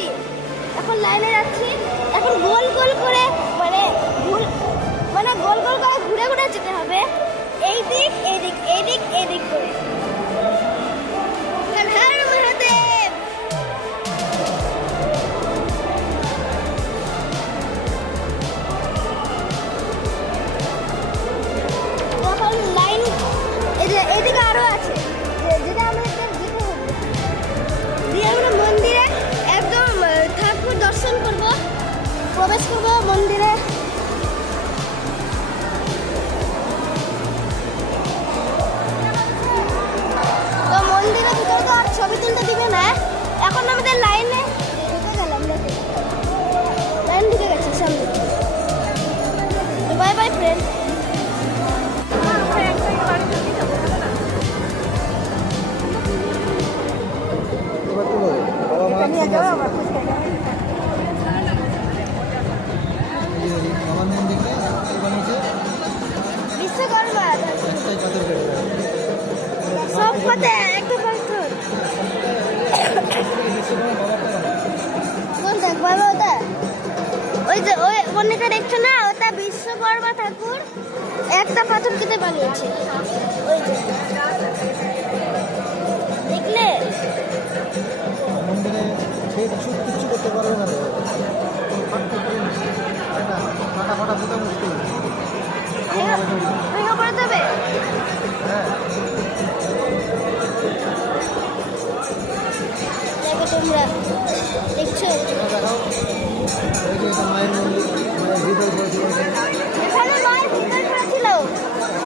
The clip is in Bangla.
যাচ্ছি, এখন লাইনে যাচ্ছি। এখন গোল গোল করে মানে গোল গোল করে ঘুরে ঘুরে যেতে হবে, এই দিক এই দিক এই দিক এই দিক করে। হর মহাদেব। তখন লাইন এদিকে আরো আছে, যেটা আমাদের যেতে হবে। দিয়ে আমরা মন্দিরে একদম ঠাকুর দর্শন করব, প্রবেশ করব মন্দিরে। তো মন্দিরের ভিতরে তো আর ছবি তুলতে দিবে না। এখন আমাদের লাইনে ঢুকে গেলাম, লাইন ঢুকে গেছে সামনে। Bye bye friend. বিশ্বকর্মা সব পথে একটা পাথর। কোন দেখ বাবা, ওটা ওই যে ওই মন্দিরটা দেখছো না, ওটা বিশ্বকর্মা ঠাকুর একটা পাথর কেটে বানিয়েছে। ওই যে দেখলে মন্দিরে কিছু করতে পারবে না।